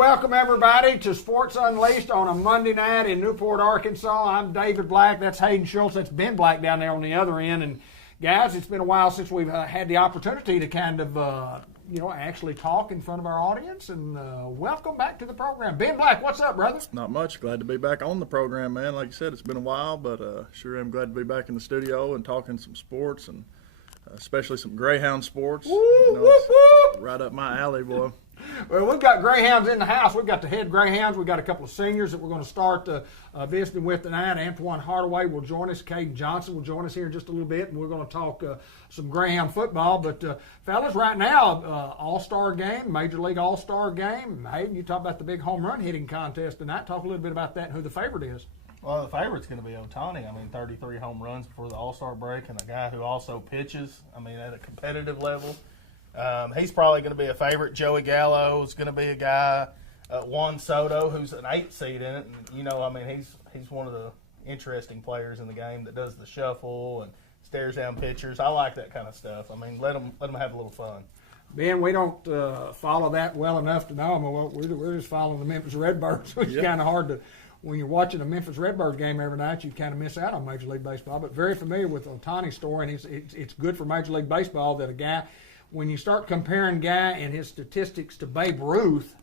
welcome everybody to Sports Unleashed on a Monday night in Newport, Arkansas. I'm David Black. That's Hayden Schultz. That's Ben Black down there on the other end. And guys, it's been a while since we've had the opportunity to kind of, actually talk in front of our audience. And welcome back to the program. Ben Black, what's up, brother? Not much. Glad to be back on the program, man. Like you said, it's been a while, but sure am glad to be back in the studio and talking some sports and especially some Greyhound sports. Right up my alley, boy. Well, we've got Greyhounds in the house. We've got the head Greyhounds. We've got a couple of seniors that we're going to start visiting with tonight. Antoine Hardaway will join us. Caden Johnson will join us here in just a little bit, and we're going to talk some Greyhound football. But, fellas, right now, All-Star game, Major League All-Star game. Hayden, you talk about the big home run hitting contest tonight. Talk a little bit about that and who the favorite is. Well, the favorite's going to be Ohtani. 33 home runs before the All-Star break, and a guy who also pitches, at a competitive level. He's probably going to be a favorite. Joey Gallo is going to be a guy. Juan Soto, who's an 8 seed in it. And, he's one of the interesting players in the game that does the shuffle and stares down pitchers. I like that kind of stuff. Let them have a little fun. Ben, we don't follow that well enough to know. We're just following the Memphis Redbirds, which is kind of hard to. When you're watching a Memphis Redbirds game every night, you kind of miss out on Major League Baseball. But very familiar with Ohtani's story, and it's good for Major League Baseball that a guy, when you start comparing guy and his statistics to Babe Ruth,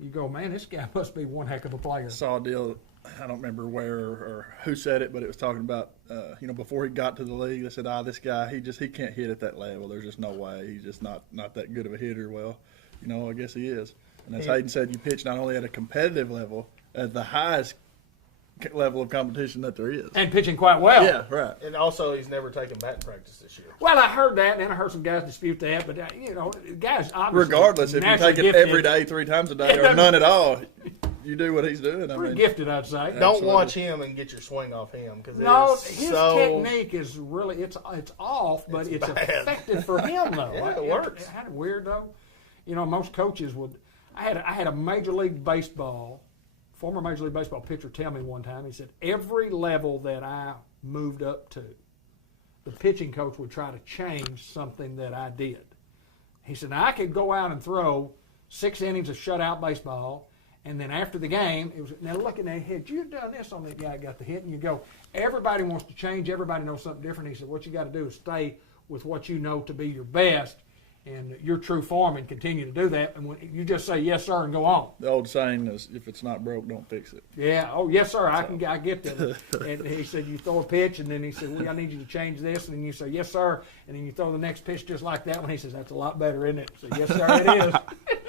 you go, man, this guy must be one heck of a player. I saw a deal, I don't remember where or who said it, but it was talking about, before he got to the league, they said, this guy, he can't hit at that level. There's just no way. He's just not that good of a hitter. Well, I guess he is. And as Hayden said, you pitch not only at a competitive level, at the highest level of competition that there is. And pitching quite well. Yeah, right. And also, he's never taken batting practice this year. Well, I heard that, and I heard some guys dispute that, but, guys obviously. Regardless, if you take it every day, 3 times a day, or none at all, you do what he's doing. Pretty gifted, I'd say. Don't Absolutely. Watch him and get your swing off him. His technique is really, it's off, but it's effective for him, though. Yeah, it works. It's kind of weird, though. Most coaches would. I had a former Major League Baseball pitcher tell me one time, he said, every level that I moved up to, the pitching coach would try to change something that I did. He said, now I could go out and throw 6 innings of shutout baseball, and then after the game, it was, now looking at had you done this on that guy that got the hit? And you go, everybody wants to change, everybody knows something different. He said, what you got to do is stay with what you know to be your best and your true form and continue to do that. And when you just say yes, sir, and go on. The old saying is, if it's not broke, don't fix it. Yeah. Oh, yes, sir. I get that. And he said, you throw a pitch, and then he said, well, I need you to change this. And then you say, yes, sir. And then you throw the next pitch just like that one. He says, that's a lot better, isn't it? So, yes, sir, it is.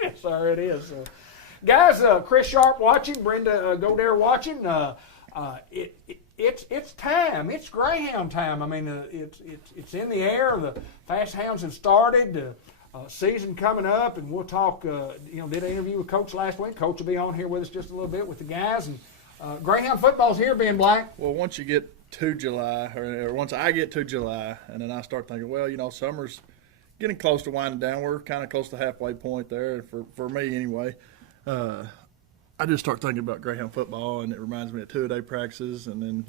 Yes, sir, it is. So, guys, Chris Sharp watching, Brenda Godare watching. It's time. It's Greyhound time. It's in the air. The Fast Hounds have started. Season coming up, and we'll talk. Did an interview with Coach last week. Coach will be on here with us just a little bit with the guys. And Greyhound football's here, Ben Black. Well, once you get to July, or once I get to July, and then I start thinking, well, summer's getting close to winding down. We're kind of close to halfway point there for me anyway. I just start thinking about Greyhound football, and it reminds me of 2-a-day practices. And then,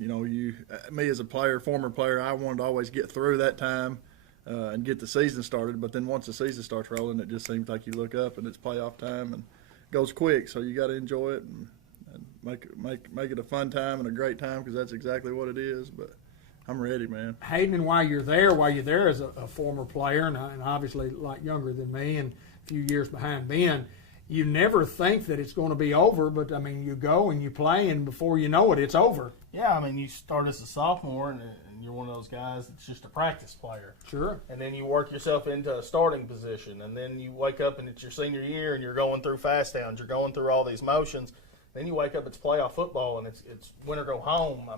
me as a player, former player, I wanted to always get through that time and get the season started. But then once the season starts rolling, it just seems like you look up and it's playoff time and it goes quick. So you got to enjoy it and make it a fun time and a great time, because that's exactly what it is. But I'm ready, man. Hayden, while you're there as a former player and obviously a lot younger than me and a few years behind Ben, you never think that it's going to be over, but, you go and you play, and before you know it, it's over. Yeah, you start as a sophomore, and you're one of those guys that's just a practice player. Sure. And then you work yourself into a starting position, and then you wake up, and it's your senior year, and you're going through Fast Downs, you're going through all these motions. Then you wake up, it's playoff football, and it's win or go home.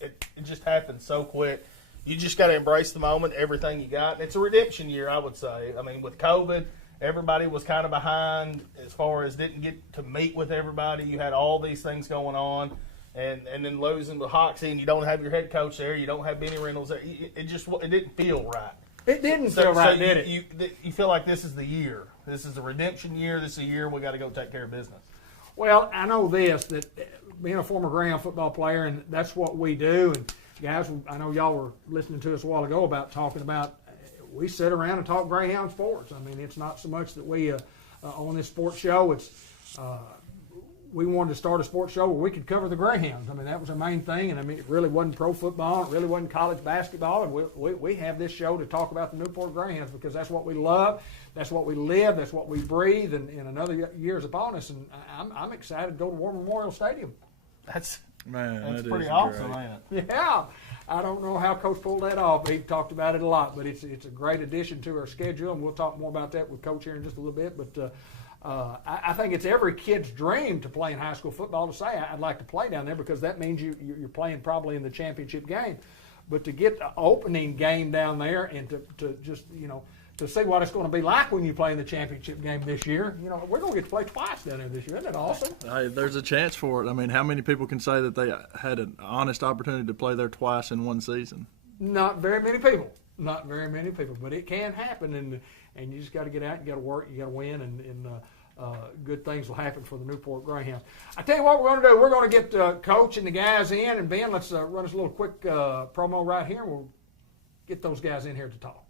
It just happens so quick. You just got to embrace the moment, everything you got. And it's a redemption year, I would say. With COVID, everybody was kind of behind as far as didn't get to meet with everybody. You had all these things going on, and then losing to Hoxie, and you don't have your head coach there. You don't have Benny Reynolds there. It didn't feel right. It didn't feel right, did it? You feel like this is the year. This is the redemption year. This is a year we got to go take care of business. Well, I know this, that being a former Greyhound football player, and that's what we do. And guys, I know y'all were listening to us a while ago about talking about. We sit around and talk Greyhound sports. It's not so much that we on this sports show. It's we wanted to start a sports show where we could cover the Greyhounds. I mean, that was our main thing, and I mean, it really wasn't pro football, it really wasn't college basketball, and we have this show to talk about the Newport Greyhounds because that's what we love, that's what we live, that's what we breathe, and another year's upon us, and I'm excited to go to War Memorial Stadium. That's Man, pretty awesome, ain't it? Yeah, I don't know how Coach pulled that off. He talked about it a lot, but it's a great addition to our schedule, and we'll talk more about that with Coach here in just a little bit, but I think it's every kid's dream to play in high school football, to say I'd like to play down there because that means you're playing probably in the championship game. But to get the opening game down there and to just, to see what it's going to be like when you play in the championship game this year, we're going to get to play twice down there this year. Isn't that awesome? Hey, there's a chance for it. I mean, how many people can say that they had an honest opportunity to play there twice in one season? Not very many people. Not very many people. But it can happen, and you just got to get out, you got to work, you got to win, and good things will happen for the Newport Greyhounds. I tell you what we're going to do. We're going to get Coach and the guys in, and Ben, let's run us a little quick promo right here, and we'll get those guys in here to talk.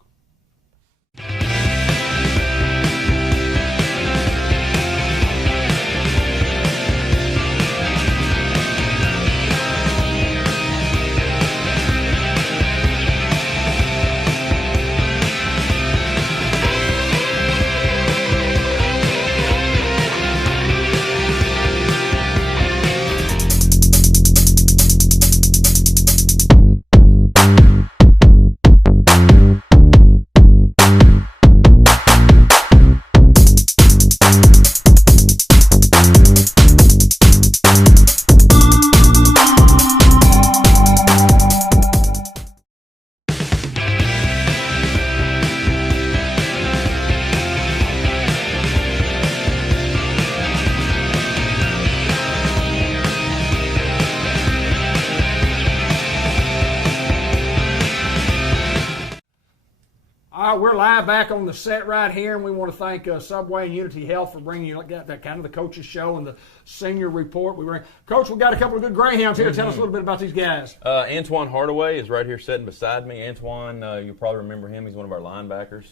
We're live back on the set right here, and we want to thank Subway and Unity Health for bringing you that kind of the coaches show and the senior report. Coach, we got a couple of good Greyhounds here. Tell us a little bit about these guys. Antoine Hardaway is right here sitting beside me. Antoine, you'll probably remember him. He's one of our linebackers.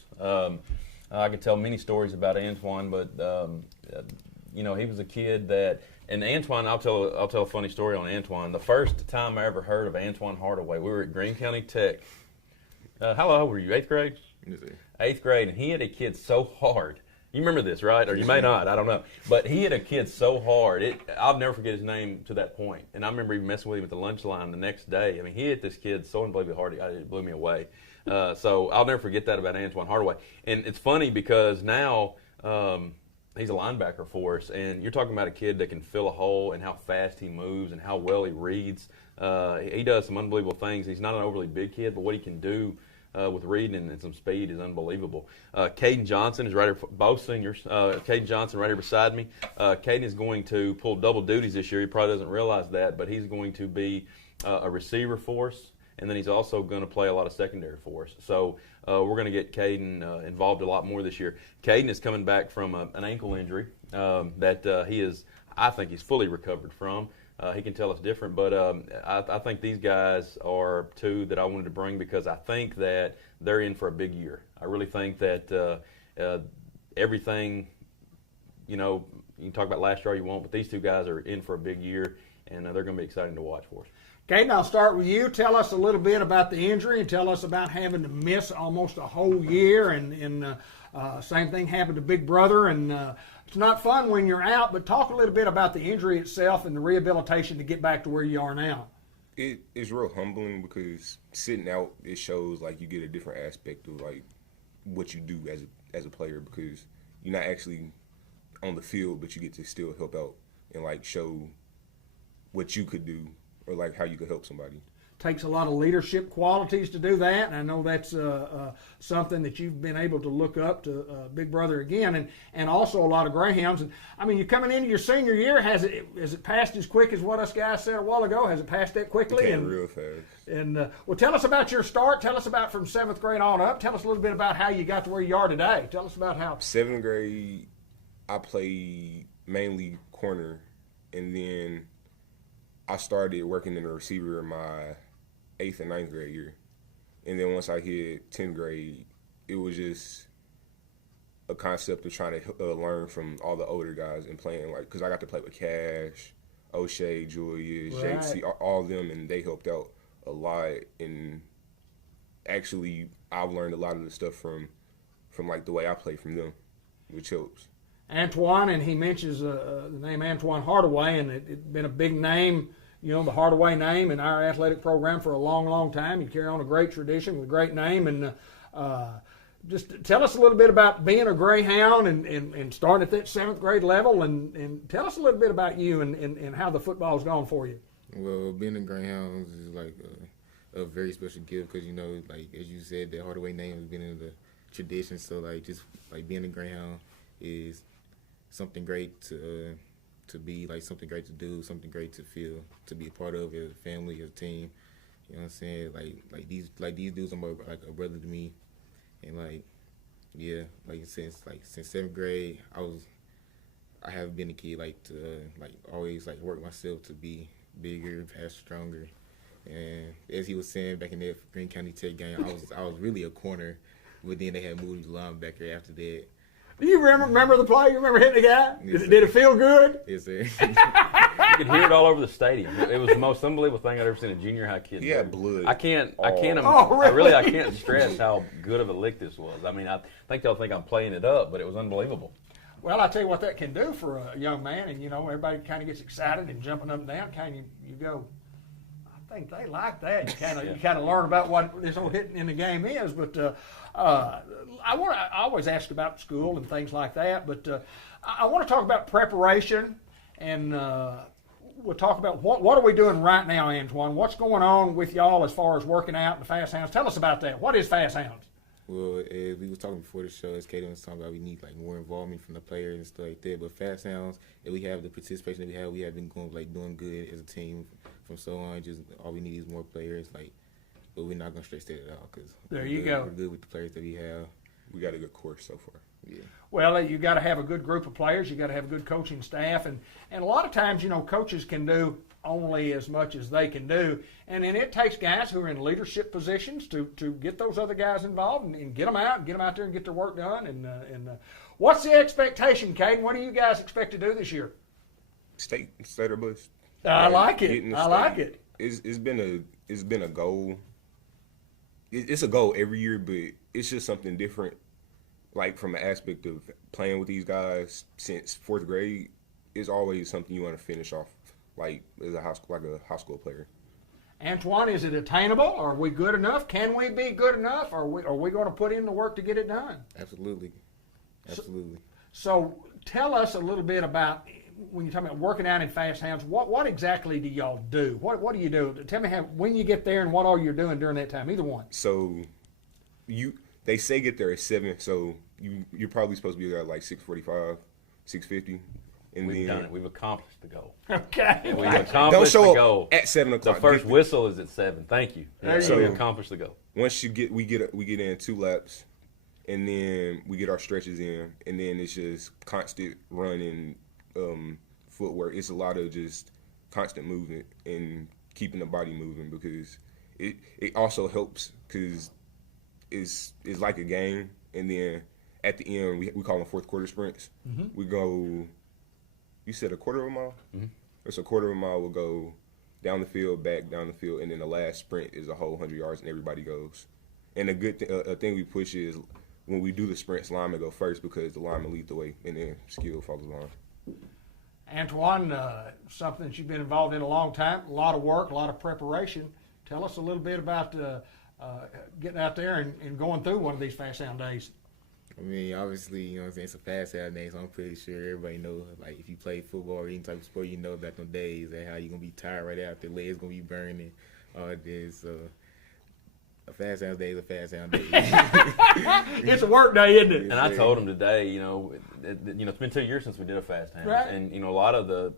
I could tell many stories about Antoine, but he was a kid that. And Antoine, I'll tell a funny story on Antoine. The first time I ever heard of Antoine Hardaway, we were at Greene County Tech. How old were you? 8th grade? 8th grade, and he hit a kid so hard. You remember this, right? Or you may not, I don't know. But he hit a kid so hard, I'll never forget his name to that point. And I remember even messing with him at the lunch line the next day. I mean, he hit this kid so unbelievably hard, it blew me away. So I'll never forget that about Antoine Hardaway. And it's funny because now he's a linebacker for us, and you're talking about a kid that can fill a hole and how fast he moves and how well he reads. He does some unbelievable things. He's not an overly big kid, but what he can do with reading and some speed is unbelievable. Caden Johnson is right here, both seniors. Caden Johnson right here beside me. Caden is going to pull double duties this year. He probably doesn't realize that, but he's going to be a receiver for us, and then he's also going to play a lot of secondary for us. So we're going to get Caden involved a lot more this year. Caden is coming back from an ankle injury that I think he's fully recovered from. He can tell us different, but I think these guys are two that I wanted to bring because I think that they're in for a big year. I really think that everything, you can talk about last year all you want, but these two guys are in for a big year, and they're going to be exciting to watch for us. Caden, I'll start with you. Tell us a little bit about the injury and tell us about having to miss almost a whole year. And same thing happened to Big Brother. And it's not fun when you're out, but talk a little bit about the injury itself and the rehabilitation to get back to where you are now. It's real humbling because sitting out, it shows like you get a different aspect of like what you do as a player because you're not actually on the field, but you get to still help out and like show what you could do or like how you could help somebody. Takes a lot of leadership qualities to do that, and I know that's something that you've been able to look up to Big Brother again, and also a lot of Greyhounds. And I mean, you're coming into your senior year. Has it passed as quick as what us guys said a while ago? Has it passed that quickly? And real fast. And well, tell us about your start. Tell us about from 7th grade on up. Tell us a little bit about how you got to where you are today. Tell us about how. 7th grade, I played mainly corner, and then I started working in the receiver in my 8th and 9th grade year. And then once I hit 10th grade, it was just a concept of trying to learn from all the older guys and playing, like, because I got to play with Cash, O'Shea, Julius, Right. JC, all of them, and they helped out a lot. And actually, I've learned a lot of the stuff from like the way I play from them, which helps. Antoine, and he mentions the name Antoine Hardaway, and it's been a big name, the Hardaway name in our athletic program for a long, long time. You carry on a great tradition with a great name, and just tell us a little bit about being a Greyhound and starting at that 7th grade level, and tell us a little bit about you and how the football's gone for you. Well, being a Greyhounds is like a very special gift because, like as you said, the Hardaway name has been in the tradition. So, like, just like being a Greyhound is something great to be, like something great to do, something great to feel, to be a part of as a family, as a team. You know what I'm saying? Like these dudes are more like a brother to me. And since 7th grade, I have been a kid to always work myself to be bigger, faster, stronger. And as he was saying back in that Greene County Tech game, I was really a corner, but then they had moved me to linebacker after that. Do you remember the play? You remember hitting the guy? Yes, Did it feel good? Yes, sir. You could hear it all over the stadium. It was the most unbelievable thing I'd ever seen a junior high kid do. Yeah, blood. I can't stress how good of a lick this was. I mean, I think they'll think I'm playing it up, but it was unbelievable. Well, I tell you what that can do for a young man, and everybody kind of gets excited and jumping up and down. You go, I think they like that. You kind of learn about what this whole hitting in the game is. But I always ask about school and things like that. But I want to talk about preparation, and we'll talk about what are we doing right now, Antoine? What's going on with y'all as far as working out in the Fast Hounds? Tell us about that. What is Fast Hounds? Well, as we was talking before the show, as Kaden was talking about, we need more involvement from the players and stuff like that. But Fast Hounds, and we have the participation that we have been going doing good as a team from so on. Just all we need is more players. But we're not gonna stress that at all because There we're you good. go. We're good with the players that we have. We got a good course so far. Yeah. Well, you got to have a good group of players. You got to have a good coaching staff, and a lot of times, coaches can do only as much as they can do, and then it takes guys who are in leadership positions to get those other guys involved and get them out there and get their work done. And what's the expectation, Caden? What do you guys expect to do this year? State or bust. I like it. Getting the I like it. It's been a goal. It's a goal every year, but it's just something different. Like from the aspect of playing with these guys since 4th grade, is always something you want to finish off, as a high school player. Antoine, is it attainable? Are we good enough? Can we be good enough? Are we going to put in the work to get it done? Absolutely. So tell us a little bit about, when you're talking about working out in Fast Hounds, what exactly do y'all do? What do you do? Tell me when you get there and what all you're doing during that time, either one. So they say get there at 7, so you're probably supposed to be there at 6:45, 6:50. And We've done it. We've accomplished the goal. Okay. We've Don't accomplished show the up goal. at 7 The o'clock. first whistle is at 7. Thank you. There So you we go. accomplished the goal. Once we get in 2 and then we get our stretches in, and then it's just constant running, footwork. It's a lot of just constant movement and keeping the body moving, because it also helps because it's like a game, and then at the end we call them 4th quarter sprints. Mm-hmm. We go. You said a quarter of a mile? Mm-hmm. It's a quarter of a mile. We'll go down the field, back down the field, and then the last sprint is a whole 100 yards, and everybody goes. And a good thing we push is when we do the sprints, linemen go first because the linemen lead the way, and then skill follows on. Antoine, something that you've been involved in a long time, a lot of work, a lot of preparation. Tell us a little bit about getting out there and going through one of these Fast Hound days. I mean, obviously, it's a Fast Hound day, so I'm pretty sure everybody knows, if you play football or any type of sport, about them days and how you're going to be tired right after, legs going to be burning, all this. So, a Fast Hound day is a Fast Hound day. It's a work day, isn't it? And I told him today, it's been 2 years since we did a Fast Hounds. Right. And, a lot of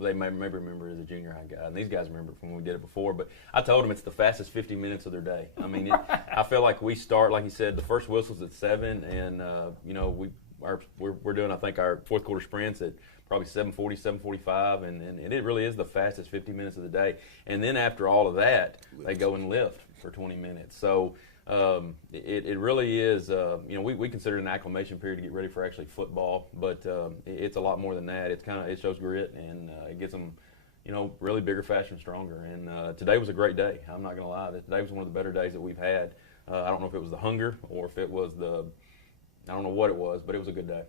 they may remember as a junior high guy, and these guys remember from when we did it before. But I told them it's the fastest 50 minutes of their day. I mean, I feel like we start, like you said, the first whistle's at 7, and we're doing, I think, our 4th quarter sprints at probably 7:40, 7:45, and it really is the fastest 50 minutes of the day. And then after all of that, they go and lift for 20 minutes. So It really is. We consider it an acclimation period to get ready for actually football, but it's a lot more than that. It shows grit, and it gets them, really bigger, faster, and stronger. And today was a great day. I'm not going to lie. Today was one of the better days that we've had. I don't know if it was the hunger or if it was I don't know what it was, but it was a good day.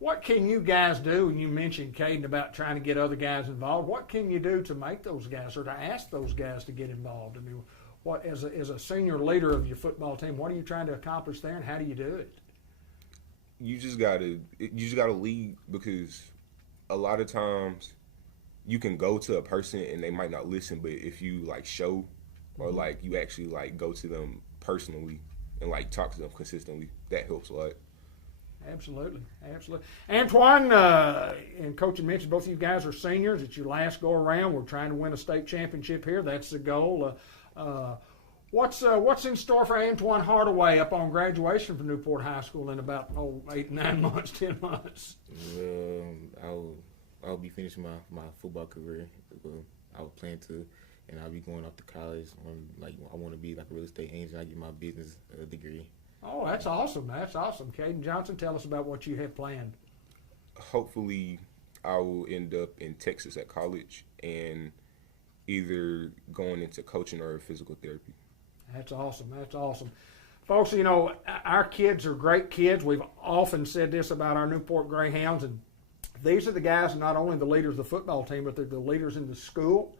What can you guys do? And you mentioned, Caden, about trying to get other guys involved. What can you do to make those guys or to ask those guys to get involved? I mean, what as a senior leader of your football team, what are you trying to accomplish there, and how do you do it? You just gotta lead, because a lot of times you can go to a person and they might not listen, but if you show or you actually go to them personally and talk to them consistently, that helps a lot. Absolutely. Antoine and Coach, you mentioned both of you guys are seniors. It's your last go around. We're trying to win a state championship here. That's the goal. What's in store for Antoine Hardaway up on graduation from Newport High School in about 8, 9 months, 10 months? I'll be finishing my football career. I was planning to, and I'll be going off to college. I want to be a real estate agent. I get my business degree. Oh, that's awesome. Caden Johnson, tell us about what you have planned. Hopefully, I will end up in Texas at college and either going into coaching or physical therapy. That's awesome. Folks, our kids are great kids. We've often said this about our Newport Greyhounds, and these are the guys, not only the leaders of the football team, but they're the leaders in the school.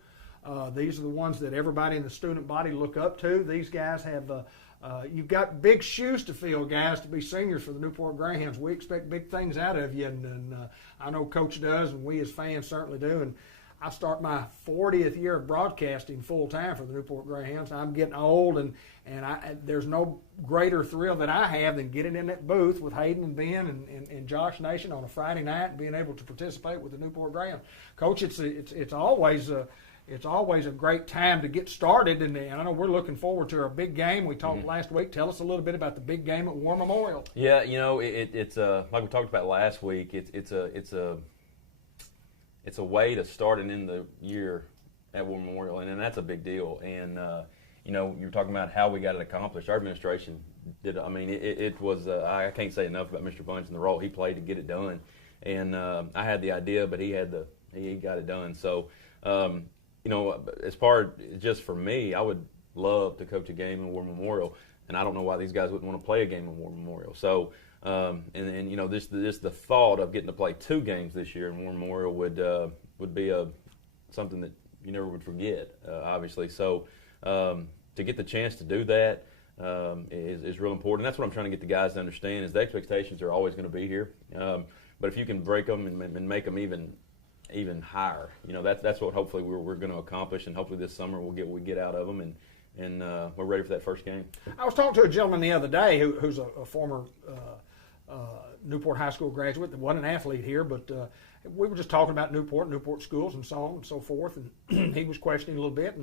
These are the ones that everybody in the student body look up to. These guys have you've got big shoes to fill, guys, to be seniors for the Newport Greyhounds. We expect big things out of you, and I know Coach does, and we as fans certainly do. And I start my 40th year of broadcasting full time for the Newport Greyhounds. I'm getting old, and there's no greater thrill that I have than getting in that booth with Hayden and Ben and Josh Nation on a Friday night and being able to participate with the Newport Greyhounds. Coach, it's always a great time to get started, and I know we're looking forward to our big game. We talked last week. Tell us a little bit about the big game at War Memorial. Yeah, it's like we talked about last week. It's a way to start and end the year at War Memorial, and that's a big deal. And you're talking about how we got it accomplished. Our administration did. I mean, it was. I can't say enough about Mr. Bunch and the role he played to get it done. And I had the idea, but he got it done. So. As far just for me, I would love to coach a game in War Memorial, and I don't know why these guys wouldn't want to play a game in War Memorial. So, this the thought of getting to play 2 games this year in War Memorial would be something that you never would forget, obviously. So, to get the chance to do that is real important. That's what I'm trying to get the guys to understand is the expectations are always going to be here, but if you can break them and make them even higher. That's what hopefully we're going to accomplish, and hopefully this summer we get out of them, and we're ready for that first game. I was talking to a gentleman the other day who's a former Newport High School graduate that wasn't an athlete here, but we were just talking about Newport schools and so on and so forth, and he was questioning a little bit,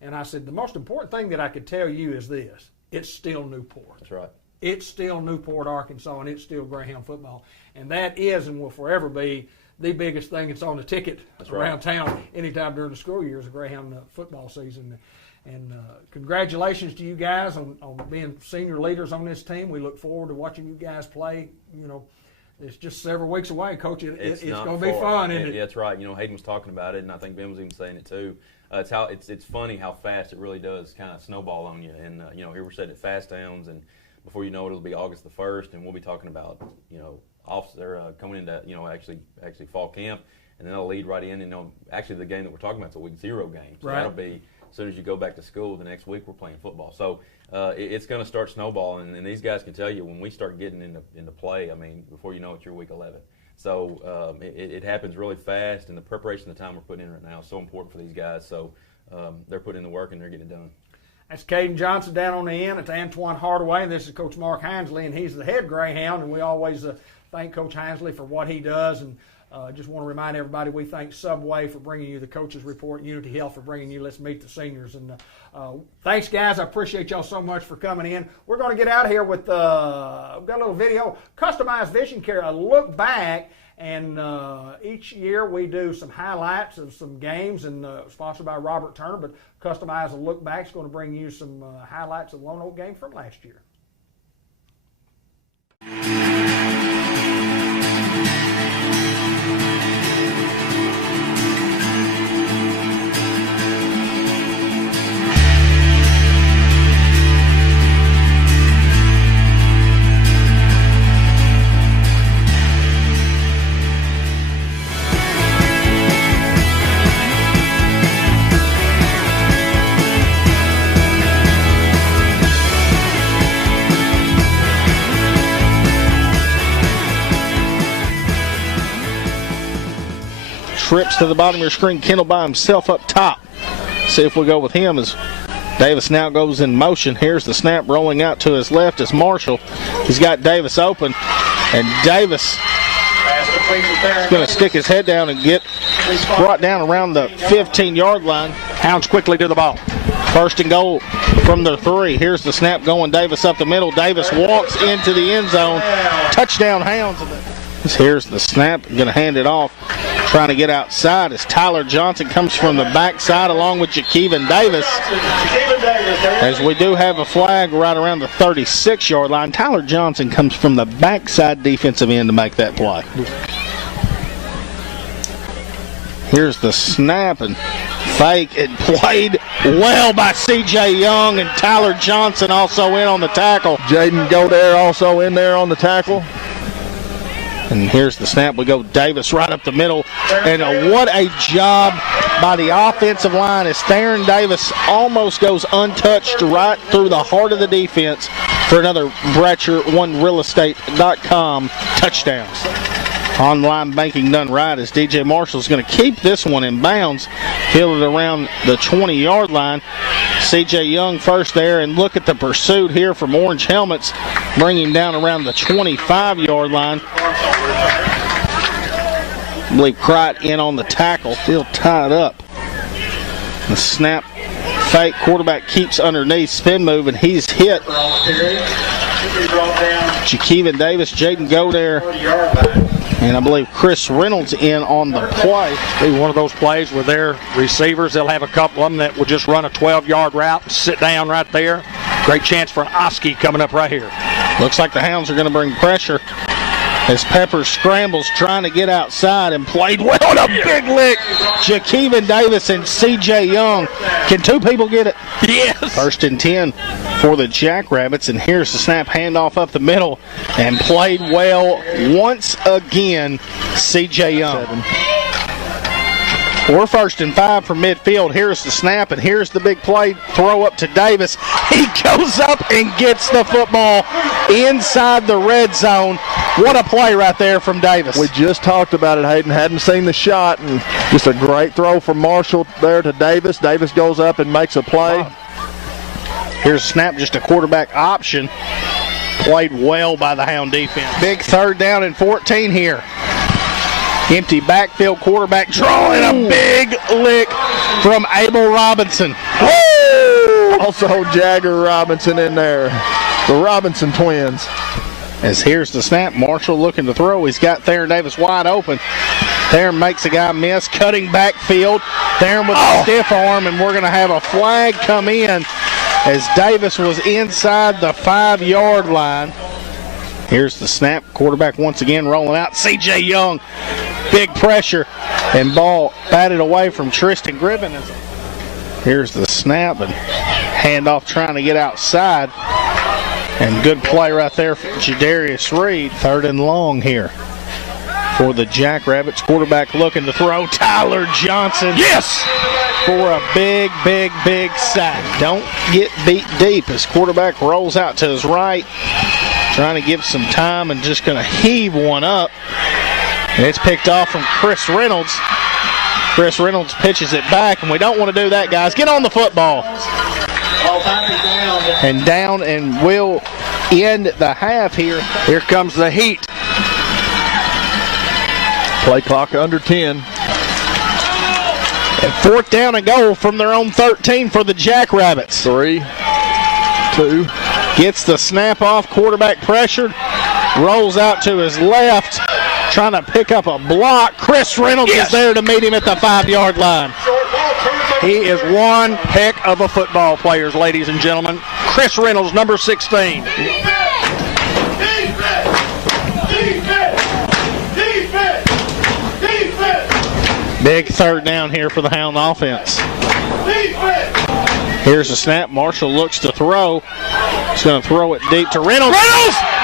and I said, the most important thing that I could tell you is this: it's still Newport. That's right. It's still Newport, Arkansas, and it's still Greyhound football, and that is and will forever be the biggest thing that's on the ticket around town anytime during the school year is a Greyhound football season. And congratulations to you guys on being senior leaders on this team. We look forward to watching you guys play. It's just several weeks away, Coach. It's going to be fun, isn't it? Yeah, that's right. Hayden was talking about it, and I think Ben was even saying it too. It's funny how fast it really does kind of snowball on you. And here we're sitting at Fast Towns, and before you know it, it'll be August the 1st, and we'll be talking about officer coming into actually fall camp, and then they'll lead right in. And actually the game that we're talking about is a week 0 game. So that'll be as soon as you go back to school the next week we're playing football. So it's going to start snowballing, and these guys can tell you when we start getting into play. I mean, before you know it, you're week 11. So it happens really fast, and the preparation, the time we're putting in right now is so important for these guys. So they're putting in the work and they're getting it done. That's Caden Johnson down on the end. It's Antoine Hardaway, and this is Coach Mark Hinesley, and he's the head Greyhound, and we always thank Coach Hinesley for what he does, and just want to remind everybody we thank Subway for bringing you the Coaches Report, Unity Health for bringing you Let's Meet the Seniors. And thanks, guys. I appreciate y'all so much for coming in. We're going to get out of here with we've got a little video, Customized Vision Care, a look back And each year we do some highlights of some games, and sponsored by Robert Turner. But Customize a Look Back is going to bring you some highlights of the Lone Oak game from last year. Trips to the bottom of your screen. Kendall by himself up top. See if we go with him as Davis now goes in motion. Here's the snap rolling out to his left as Marshall. He's got Davis open, and Davis is going to stick his head down and get brought down around the 15-yard line. Hounds quickly to the ball. First and goal from the 3. Here's the snap going. Davis up the middle. Davis walks into the end zone. Touchdown, Hounds. Here's the snap. Going to hand it off. Trying to get outside as Tyler Johnson comes from the backside along with Jakeven Davis. As we do have a flag right around the 36-yard line. Tyler Johnson comes from the backside defensive end to make that play. Here's the snap and fake. It played well by C.J. Young, and Tyler Johnson also in on the tackle. Jaden Godair also in there on the tackle. And here's the snap. We go Davis right up the middle. And what a job by the offensive line as Theron Davis almost goes untouched right through the heart of the defense for another BratcherOneRealEstate.com touchdown. Online banking done right as DJ Marshall's going to keep this one in bounds. Field it around the 20-yard line. C.J. Young first there, and look at the pursuit here from Orange Helmets. Bring him down around the 25-yard line. I believe Cright in on the tackle, still tied up. The snap, fake, quarterback keeps underneath, spin move, and he's hit. Jakeven Davis, Jaden Godair, and I believe Chris Reynolds in on the play. Be one of those plays where their receivers, they'll have a couple of them that will just run a 12-yard route and sit down right there. Great chance for an Oski coming up right here. Looks like the Hounds are going to bring pressure as Pepper scrambles trying to get outside and played well on a big lick. Jakeven Davis and C.J. Young. Can two people get it? Yes. 1st and 10 for the Jackrabbits, and here's the snap, handoff up the middle, and played well once again, C.J. Young. We're 1st and 5 from midfield. Here's the snap, and here's the big play. Throw up to Davis. He goes up and gets the football inside the red zone. What a play right there from Davis. We just talked about it, Hayden. Hadn't seen the shot, and just a great throw from Marshall there to Davis. Davis goes up and makes a play. Here's a snap, just a quarterback option. Played well by the Hound defense. Big 3rd down and 14 here. Empty backfield, quarterback drawing a big lick from Abel Robinson. Woo! Also Jagger Robinson in there. The Robinson twins. As here's the snap, Marshall looking to throw. He's got Theron Davis wide open. Theron makes a guy miss, cutting backfield. Theron with a stiff arm, and we're going to have a flag come in as Davis was inside the 5-yard line. Here's the snap. Quarterback once again rolling out. C.J. Young, big pressure, and ball batted away from Tristan Gribben. Here's the snap, and handoff trying to get outside. And good play right there for Jadarius Reed. 3rd and long here for the Jackrabbits. Quarterback looking to throw. Tyler Johnson. Yes! For a big, big, big sack. Don't get beat deep as quarterback rolls out to his right. Trying to give some time and just going to heave one up. And it's picked off from Chris Reynolds. Chris Reynolds pitches it back, and we don't want to do that, guys. Get on the football. And down, and we'll end the half here. Here comes the heat. Play clock under 10. And 4th down and goal from their own 13 for the Jackrabbits. 3, 2. Gets the snap off, quarterback pressured, rolls out to his left, trying to pick up a block. Chris Reynolds is there to meet him at the 5-yard line. He is one heck of a football player, ladies and gentlemen. Chris Reynolds, number 16. Big third down here for the Hound offense. Here's the snap. Marshall looks to throw. He's going to throw it deep to Reynolds.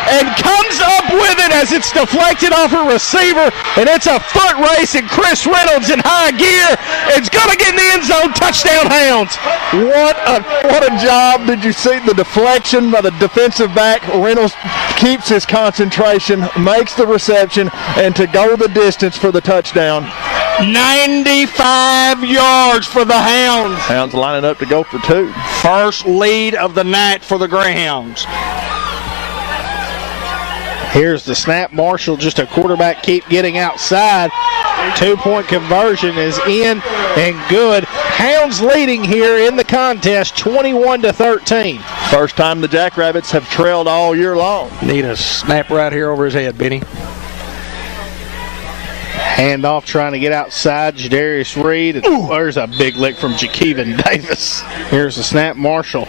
And comes up with it as it's deflected off a receiver. And it's a foot race, and Chris Reynolds in high gear. It's going to get in the end zone. Touchdown, Hounds. What a job. Did you see the deflection by the defensive back? Reynolds keeps his concentration, makes the reception, and to go the distance for the touchdown. 95 yards for the Hounds. Hounds lining up to go for 2. First lead of the night for the Greyhounds. Here's the snap. Marshall, just a quarterback, keep getting outside. 2-point conversion is in and good. Hounds leading here in the contest, 21-13. First time the Jackrabbits have trailed all year long. Need a snap right here over his head, Benny. Handoff trying to get outside. Jadarius Reed. There's a big lick from Jakeevan Davis. Here's the snap. Marshall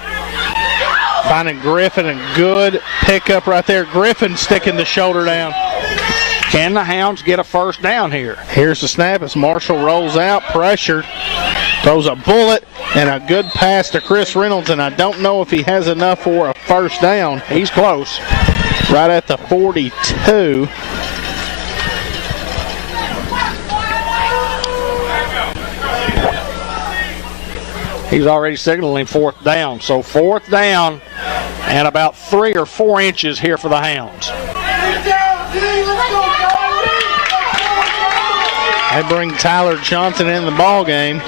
finding Griffin, and good pickup right there. Griffin sticking the shoulder down. Can the Hounds get a first down here? Here's the snap as Marshall rolls out, pressured. Throws a bullet and a good pass to Chris Reynolds, and I don't know if he has enough for a first down. He's close. Right at the 42. He's already signaling fourth down. So fourth down and about 3 or 4 inches here for the Hounds. They bring Tyler Johnson in the ball game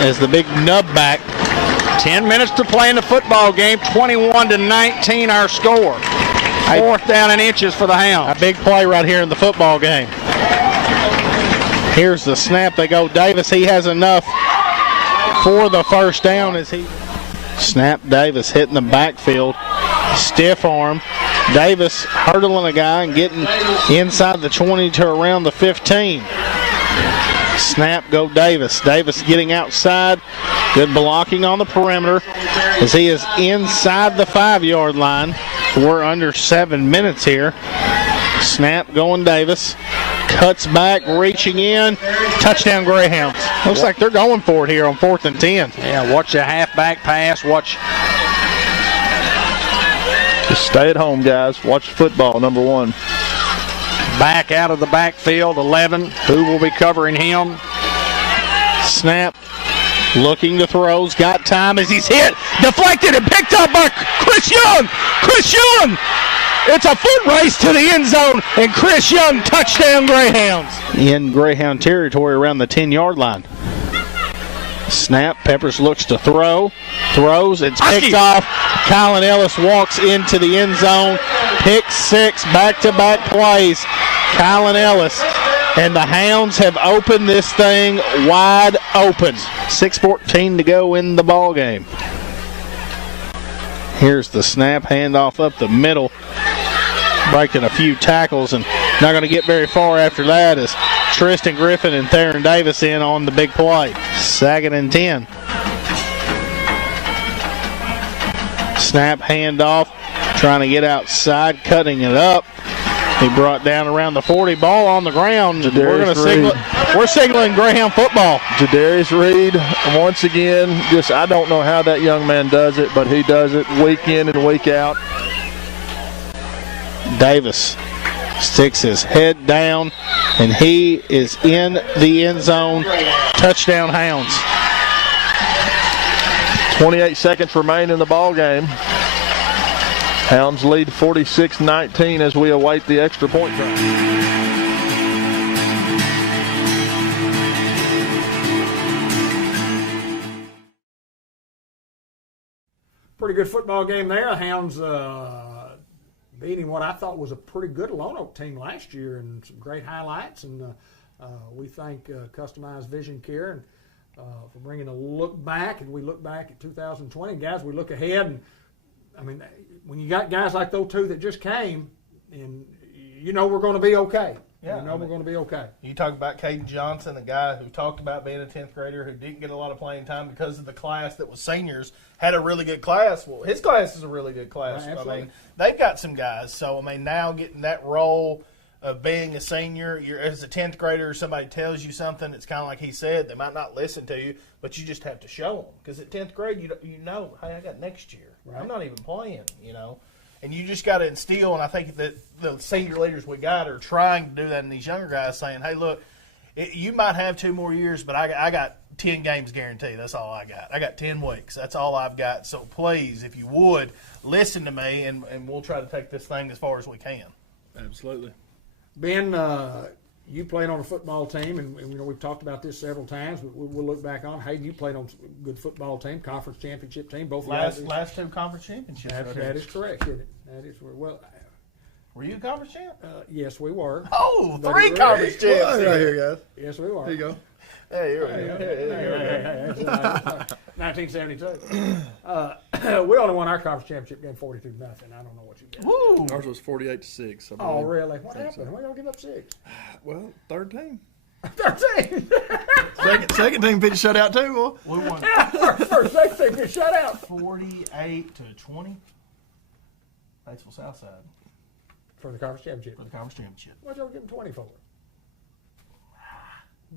as the big nub back. 10 minutes to play in the football game. 21-19 our score. Fourth down and inches for the Hounds. A big play right here in the football game. Here's the snap. They go Davis. He has enough for the first down as he snap. Davis hitting the backfield. Stiff arm. Davis hurdling a guy and getting inside the 20 to around the 15. Snap, go Davis. Davis getting outside. Good blocking on the perimeter as he is inside the 5-yard line. We're under 7 minutes here. Snap going Davis. Cuts back, reaching in. Touchdown Greyhounds. Looks like they're going for it here on 4th and 10. Yeah, watch the halfback pass. Watch. Just stay at home, guys. Watch football, number 1. Back out of the backfield, 11. Who will be covering him? Snap. Looking to throws. Got time as he's hit. Deflected and picked up by Chris Young. Chris Young. It's a foot race to the end zone, and Chris Young, touchdown Greyhounds. In Greyhound territory around the 10-yard line. Snap, Peppers looks to throw. Throws, it's picked off. Colin Ellis walks into the end zone. Pick 6, back-to-back plays. Colin Ellis. And the Hounds have opened this thing wide open. 6:14 to go in the ball game. Here's the snap, handoff up the middle. Breaking a few tackles and not going to get very far after that as Tristan Griffin and Theron Davis in on the big play. 2nd and 10. Snap, handoff, trying to get outside, cutting it up. He brought down around the 40, ball on the ground. We're signaling Greyhound football. Jadarius Reed, once again, I don't know how that young man does it, but he does it week in and week out. Davis sticks his head down, and he is in the end zone. Touchdown Hounds. 28 seconds remain in the ball game. Hounds lead 46-19 as we await the extra point drive. Pretty good football game there. Hounds beating what I thought was a pretty good Lone Oak team last year, and some great highlights. And we thank Customized Vision Care and for bringing a look back. And we look back at 2020. Guys, we look ahead. And I mean, when you got guys like those two that just came, and you know we're going to be okay. Yeah, you know we're going to be okay. You talk about Caden Johnson, a guy who talked about being a 10th grader who didn't get a lot of playing time because of the class that was seniors, had a really good class. Well, his class is a really good class. Right, I mean, they've got some guys. So, I mean, now getting that role of being a senior, you're as a 10th grader, somebody tells you something, it's kind of like he said, they might not listen to you, but you just have to show them. Because at 10th grade, you know, hey, I got next year. Right. I'm not even playing, you know. And you just got to instill, and I think that the senior leaders we got are trying to do that in these younger guys, saying, hey, look, you might have 2 more years, but I got 10 games guaranteed. That's all I got. I got 10 weeks. That's all I've got. So please, if you would, listen to me, and we'll try to take this thing as far as we can. Absolutely. Ben, you played on a football team, and you know we've talked about this several times. We'll look back on. Hayden, you played on a good football team, conference championship team. Both Last guys. 2 conference championships. That is correct, isn't it? That is well. Were you a conference champ? Yes, we were. Oh, But 3 it- conference champs. Right here, guys. Yes, we were. There you go. Hey, you're Hey, that's 1972. We only won our conference championship game 42-0. I don't know what you got. Woo! Ours was 48-6. I Oh, believe. really? What happened? Why y'all give up 6? Well, third team. 13. Second team pitched shutout too, boy. We won First, second team get shut out 48-20. Batesville Southside for the conference championship. for the conference championship. What y'all give them 20 for?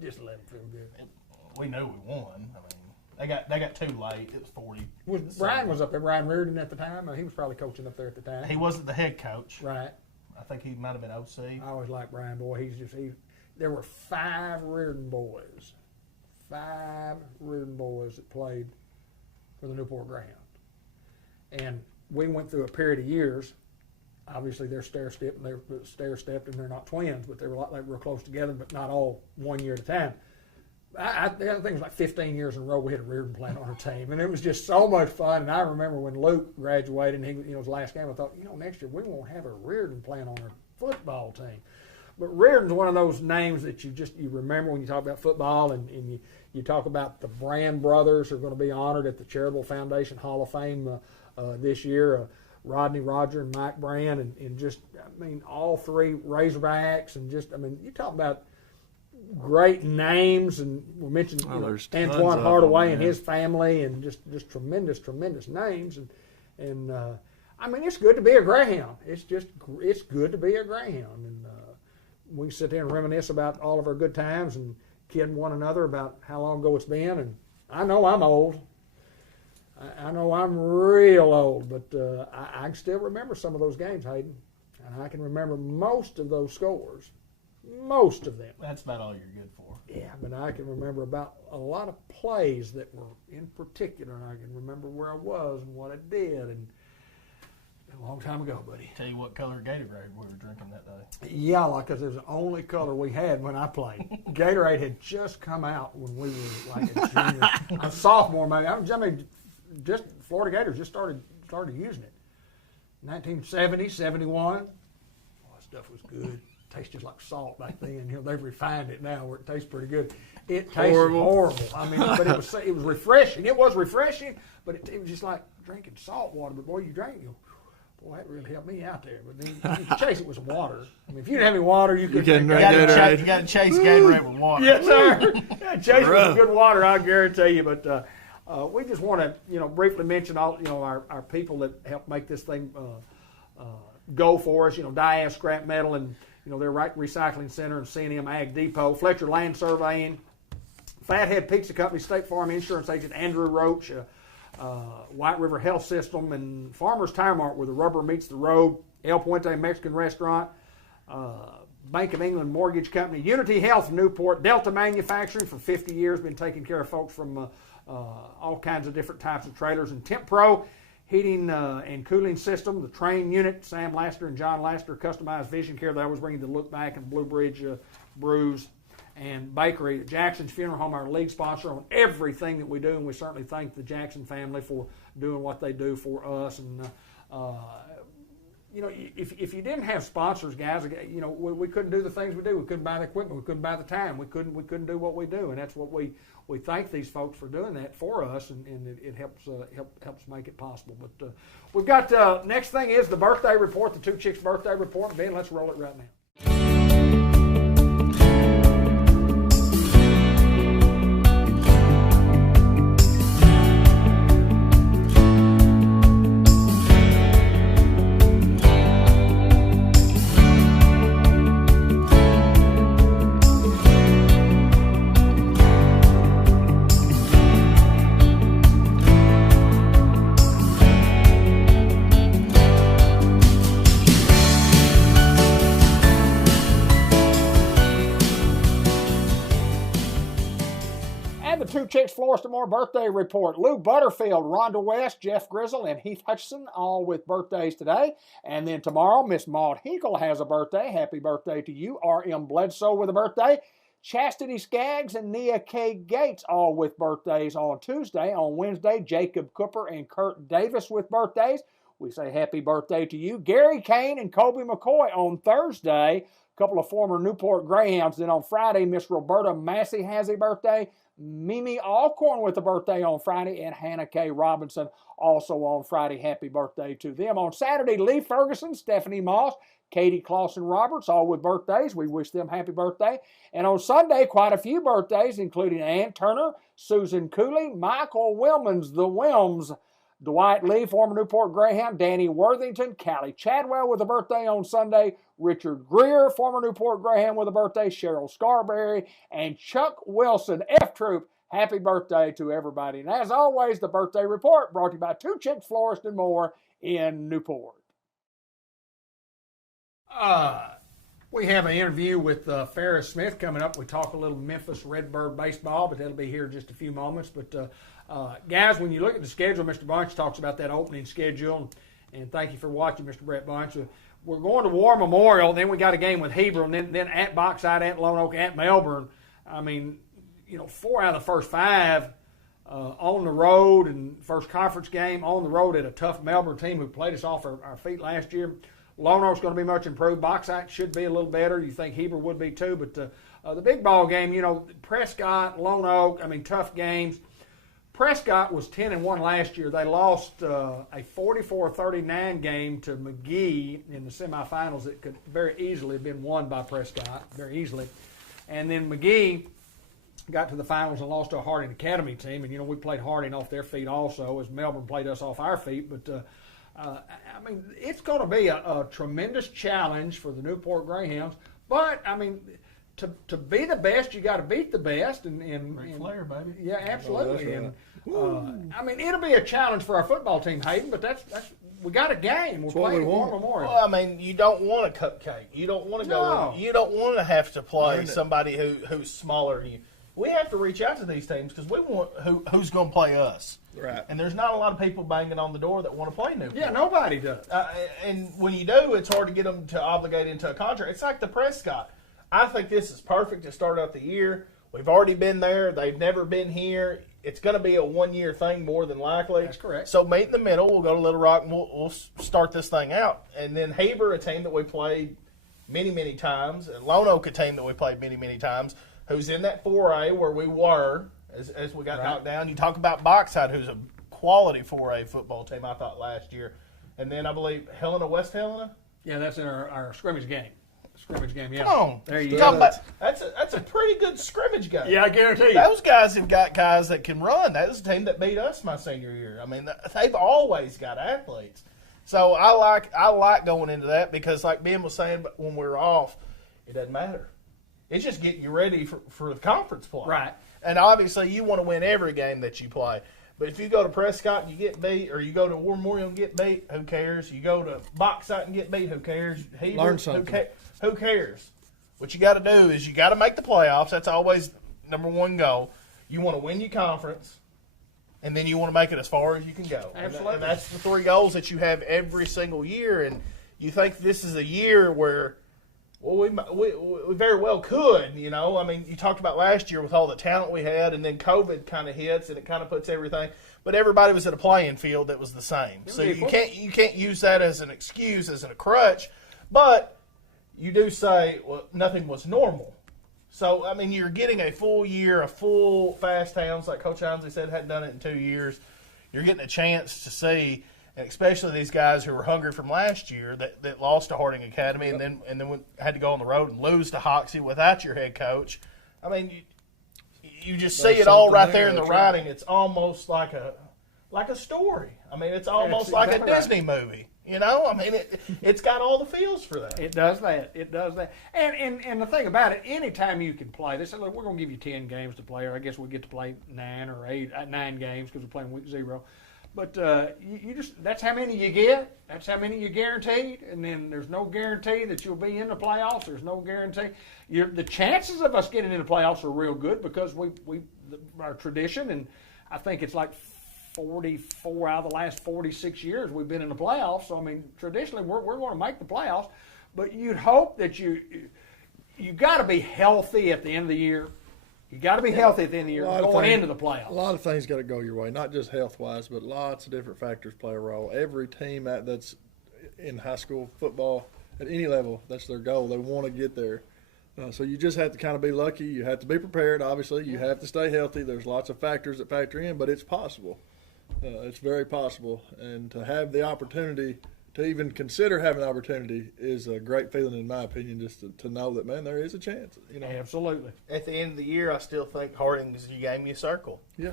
Just let them feel good. We knew we won. I mean, they got too late. It was 40. Brian was up there. Brian Reardon at the time. He was probably coaching up there at the time. He wasn't the head coach. Right. I think he might have been OC. I always liked Brian, boy. There were 5 Reardon boys. 5 Reardon boys that played for the Newport Greyhound. And we went through a period of years. Obviously, they're stair-stepped, and they're not twins, but they were real close together, but not all 1 year at a time. I think it was like 15 years in a row we had a Reardon playing on our team, and it was just so much fun. And I remember when Luke graduated, and he, his last game, I thought, next year we won't have a Reardon playing on our football team. But Reardon's one of those names that you remember when you talk about football, and you talk about the Brand brothers are going to be honored at the Charitable Foundation Hall of Fame this year. Rodney Roger and Mike Brand, and just, I mean, all 3 Razorbacks, and just, I mean, you talk about great names, and we mentioned there's tons Antoine of Hardaway them, and yeah. his family, and just tremendous names, and I mean, it's good to be a Greyhound. It's good to be a Greyhound, and we can sit there and reminisce about all of our good times and kid one another about how long ago it's been. And I know I'm old. I know I'm real old, but I can still remember some of those games, Hayden. And I can remember most of those scores. Most of them. That's about all you're good for. Yeah, but I can remember about a lot of plays that were in particular, and I can remember where I was and what I did. And a long time ago, buddy. Tell you what color Gatorade we were drinking that day. Yeah, because it was the only color we had when I played. Gatorade had just come out when we were like a junior, a sophomore, maybe. I mean, just Florida Gators just started using it. 1970, 71. Oh, that stuff was good. Tastes just like salt back then. They've refined it now where it tastes pretty good. It tasted horrible. I mean, but it was refreshing. It was refreshing, but it was just like drinking salt water. But boy, you drank it. Boy, that really helped me out there. But then you chase it with some water. I mean, if you didn't have any water, you couldn't drink You got to chase Gatorade with water. Yes, sir. Chase it with good water, I guarantee you. But we just want to, briefly mention all, our people that help make this thing go for us. Diaz Scrap Metal and their Recycling Center and C&M Ag Depot, Fletcher Land Surveying, Fathead Pizza Company, State Farm Insurance Agent Andrew Roach, White River Health System, and Farmers Tire Mart, where the rubber meets the road, El Puente Mexican Restaurant, Bank of England Mortgage Company, Unity Health Newport, Delta Manufacturing for 50 years, been taking care of folks from all kinds of different types of trailers, and Temp Pro Heating and Cooling System, the Train Unit, Sam Laster and John Laster, Customized Vision Care. They always bring you the Look Back and Blue Bridge Brews and Bakery. Jackson's Funeral Home, our lead sponsor on everything that we do, and we certainly thank the Jackson family for doing what they do for us. And you know, if you didn't have sponsors, guys, you know, we couldn't do the things we do. We couldn't buy the equipment. We couldn't buy the time. We couldn't do what we do, and that's what we thank these folks for doing that for us, and it helps make it possible. But we've got next thing is the birthday report, the Two Chicks birthday report. Ben, let's roll it right now. Two Chicks Florista Moore birthday report. Lou Butterfield, Rhonda West, Jeff Grizzle, and Heath Hutchison, all with birthdays today. And then tomorrow, Miss Maud Hinkle has a birthday. Happy birthday to you. R.M. Bledsoe with a birthday. Chastity Skaggs and Nia K. Gates, all with birthdays on Tuesday. On Wednesday, Jacob Cooper and Kurt Davis with birthdays. We say happy birthday to you. Gary Kane and Kobe McCoy on Thursday. A couple of former Newport Greyhounds. Then on Friday, Miss Roberta Massey has a birthday. Mimi Alcorn with a birthday on Friday, and Hannah K. Robinson also on Friday. Happy birthday to them. On Saturday, Lee Ferguson, Stephanie Moss, Katie Clausen Roberts, all with birthdays. We wish them happy birthday. And on Sunday, quite a few birthdays, including Ann Turner, Susan Cooley, Michael Wilmans, the Wilms, Dwight Lee, former Newport Greyhound, Danny Worthington, Callie Chadwell with a birthday on Sunday, Richard Greer, former Newport Greyhound with a birthday, Cheryl Scarberry, and Chuck Wilson, F-Troop. Happy birthday to everybody. And as always, the birthday report brought to you by Two Chicks Florist and More in Newport. We have an interview with Ferris Smith coming up. We talk a little Memphis Redbird baseball, but that'll be here in just a few moments. But guys, when you look at the schedule, Mr. Bunch talks about that opening schedule, and thank you for watching, Mr. Brett Bunch. We're going to War Memorial, then we got a game with Heber, and then at Bauxite, at Lone Oak, at Melbourne. I mean, you know, 4 out of the first 5 on the road, and first conference game on the road at a tough Melbourne team who played us off our feet last year. Lone Oak's going to be much improved. Bauxite should be a little better. You think Heber would be too, but the big ball game, you know, Prescott, Lone Oak, I mean, tough games. Prescott was 10-1 last year. They lost a 44-39 game to McGee in the semifinals that could very easily have been won by Prescott, very easily. And then McGee got to the finals and lost to a Harding Academy team. And, you know, we played Harding off their feet also, as Melbourne played us off our feet. But, I mean, it's going to be a tremendous challenge for the Newport Greyhounds. But, I mean, to be the best, you got to beat the best. And Flair, baby. Yeah, absolutely. Oh, And I mean, it'll be a challenge for our football team, Hayden. But that's we got a game. We're playing War Memorial. Well, I mean, you don't want a cupcake. You don't want to go. You don't want to have to play somebody who's smaller than you. We have to reach out to these teams because we want who's going to play us. Right. And there's not a lot of people banging on the door that want to play Newport. Yeah, nobody does. And when you do, it's hard to get them to obligate into a contract. It's like the Prescott. I think this is perfect to start out the year. We've already been there. They've never been here. It's going to be a one-year thing more than likely. That's correct. So meet in the middle. We'll go to Little Rock and we'll start this thing out. And then Heber, a team that we played many, many times, and Lone Oak, a team that we played many, many times, who's in that 4A where we were as we got knocked down. You talk about Bauxite, who's a quality 4A football team, I thought, last year. And then I believe West Helena. Yeah, that's in our scrimmage game. Yeah. Come on. There you go. go. That's a pretty good scrimmage game. Yeah, I guarantee you. Those guys have got guys that can run. That was a team that beat us my senior year. I mean, they've always got athletes. So I like going into that because, like Ben was saying when we were off, it doesn't matter. It's just getting you ready for the conference play. Right. And obviously you want to win every game that you play. But if you go to Prescott and you get beat, or you go to War Memorial and get beat, who cares? You go to Bauxite and get beat, who cares? Learn something. Who cares? What you got to do is you got to make the playoffs. That's always number one goal. You want to win your conference, and then you want to make it as far as you can go. Absolutely. And that's the 3 goals that you have every single year. And you think this is a year where Well, we very well could, you know. I mean, you talked about last year with all the talent we had, and then COVID kind of hits, and it kind of puts everything. But everybody was at a playing field that was the same. So you can't use that as an excuse, as a crutch. But you do say, well, nothing was normal. So, I mean, you're getting a full year, a full Fast Towns, like Coach Heinze said, hadn't done it in 2 years. You're getting a chance to see, and especially these guys who were hungry from last year that lost to Harding Academy and then had to go on the road and lose to Hoxie without your head coach. I mean, you just see it all right there in the writing. It's almost like a story. I mean, it's almost like a Disney movie. You know, I mean, it's got all the feels for that. It does that. It does that. And the thing about it, anytime you can play, they said, look, we're going to give you 10 games to play, or I guess we get to play 9 or 8, 9 games because we're playing week 0. But you just, that's how many you get. That's how many you guaranteed. And then there's no guarantee that you'll be in the playoffs. There's no guarantee. The chances of us getting in the playoffs are real good because our tradition, and I think it's like 44 out of the last 46 years we've been in the playoffs. So, I mean, traditionally we're going to make the playoffs. But you'd hope that you got to be healthy at the end of the year. You got to be healthy at the end of the year going into the playoffs. A lot of things got to go your way, not just health-wise, but lots of different factors play a role. Every team that's in high school football at any level, that's their goal. They want to get there. So you just have to kind of be lucky. You have to be prepared, obviously. You have to stay healthy. There's lots of factors that factor in, but it's possible. It's very possible. And to have the opportunity to even consider having an opportunity is a great feeling, in my opinion, just to know that, man, there is a chance. You know, absolutely. At the end of the year, I still think Harding is your game you circle. Yeah.